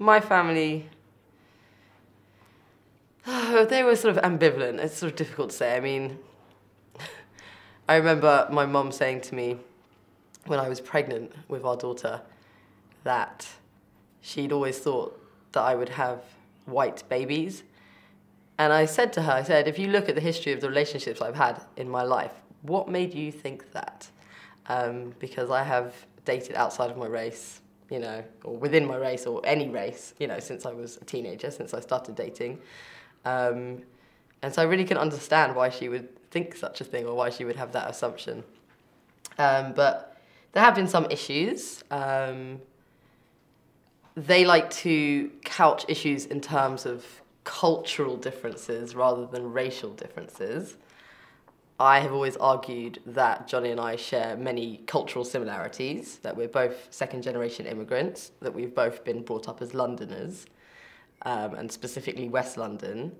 My family, they were sort of ambivalent. It's sort of difficult to say. I mean, I remember my mum saying to me when I was pregnant with our daughter that she'd always thought that I would have white babies. And I said to her, I said, if you look at the history of the relationships I've had in my life, what made you think that? Because I have dated outside of my race, you know, or within my race, or any race, you know, since I was a teenager, since I started dating. And so I really can understand why she would think such a thing, or why she would have that assumption. But there have been some issues. They like to couch issues in terms of cultural differences rather than racial differences. I have always argued that Johnny and I share many cultural similarities, that we're both second-generation immigrants, that we've both been brought up as Londoners, and specifically West London,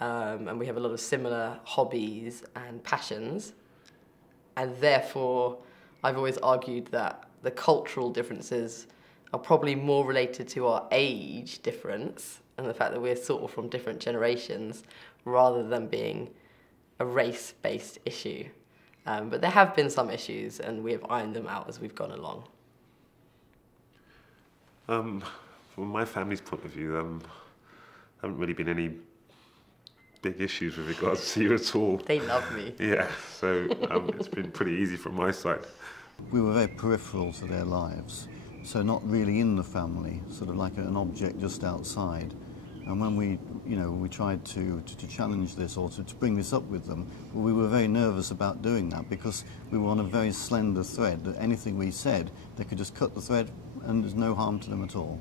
and we have a lot of similar hobbies and passions, and therefore I've always argued that the cultural differences are probably more related to our age difference and the fact that we're sort of from different generations rather than being a race-based issue. But there have been some issues and we have ironed them out as we've gone along. From my family's point of view, there haven't really been any big issues with regards to you at all. They love me. Yeah, so it's been pretty easy from my side. We were very peripheral to their lives, so not really in the family, sort of like an object just outside. And when we tried to challenge this or to bring this up with them, we were very nervous about doing that because we were on a very slender thread, that anything we said, they could just cut the thread and there's no harm to them at all.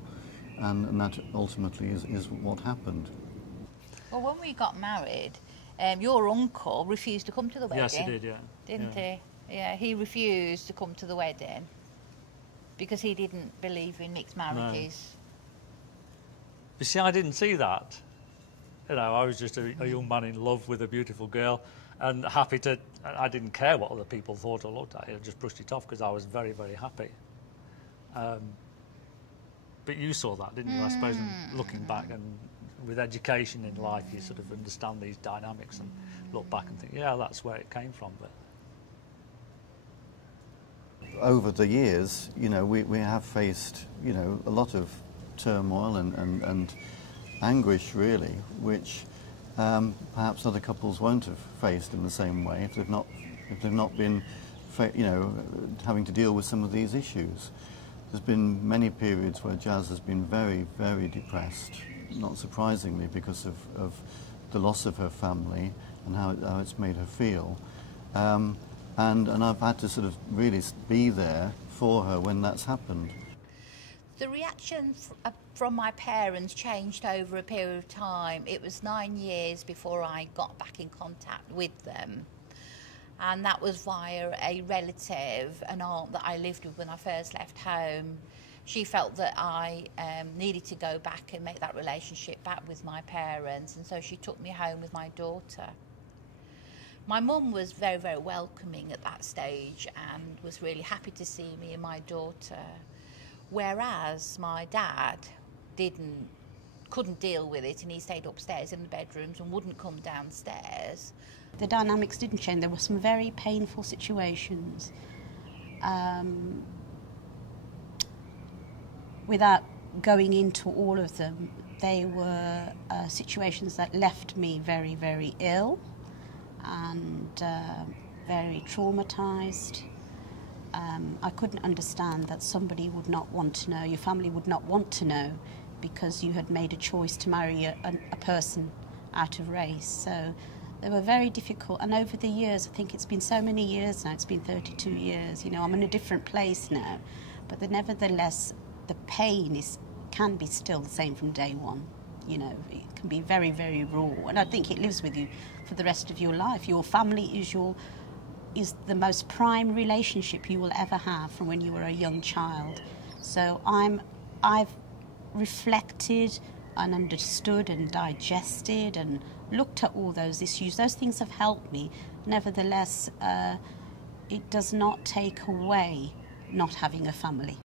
And that ultimately is what happened. Well, when we got married, your uncle refused to come to the wedding. Yes, he did, yeah. Didn't he? Yeah, he refused to come to the wedding because he didn't believe in mixed marriages. No. You see, I didn't see that. You know, I was just a young man in love with a beautiful girl and happy to... I didn't care what other people thought or looked at it. I just brushed it off because I was very, very happy. But you saw that, didn't you? I suppose, looking back, and with education in life, you sort of understand these dynamics and look back and think, yeah, that's where it came from. But over the years, you know, we have faced, you know, a lot of turmoil and anguish, really, which perhaps other couples won't have faced in the same way if they've not been, you know, having to deal with some of these issues. There's been many periods where Jazz has been very, very depressed, not surprisingly, because of the loss of her family and how it's made her feel. And I've had to sort of really be there for her when that's happened. The reaction from my parents changed over a period of time. It was 9 years before I got back in contact with them. And that was via a relative, an aunt that I lived with when I first left home. She felt that I needed to go back and make that relationship back with my parents, and so she took me home with my daughter. My mum was very, very welcoming at that stage and was really happy to see me and my daughter, whereas my dad couldn't deal with it, and he stayed upstairs in the bedrooms and wouldn't come downstairs. The dynamics didn't change. There were some very painful situations. Without going into all of them, they were situations that left me very, very ill and very traumatised. I couldn't understand that somebody would not want to know, your family would not want to know, because you had made a choice to marry a person out of race. So they were very difficult, and over the years, I think it's been so many years now, it's been 32 years, you know, I'm in a different place now, but nevertheless, the pain can be still the same from day one. You know, it can be very, very raw, and I think it lives with you for the rest of your life. Your family is the most prime relationship you will ever have from when you were a young child. So I've reflected and understood and digested and looked at all those issues. Those things have helped me. Nevertheless, it does not take away not having a family.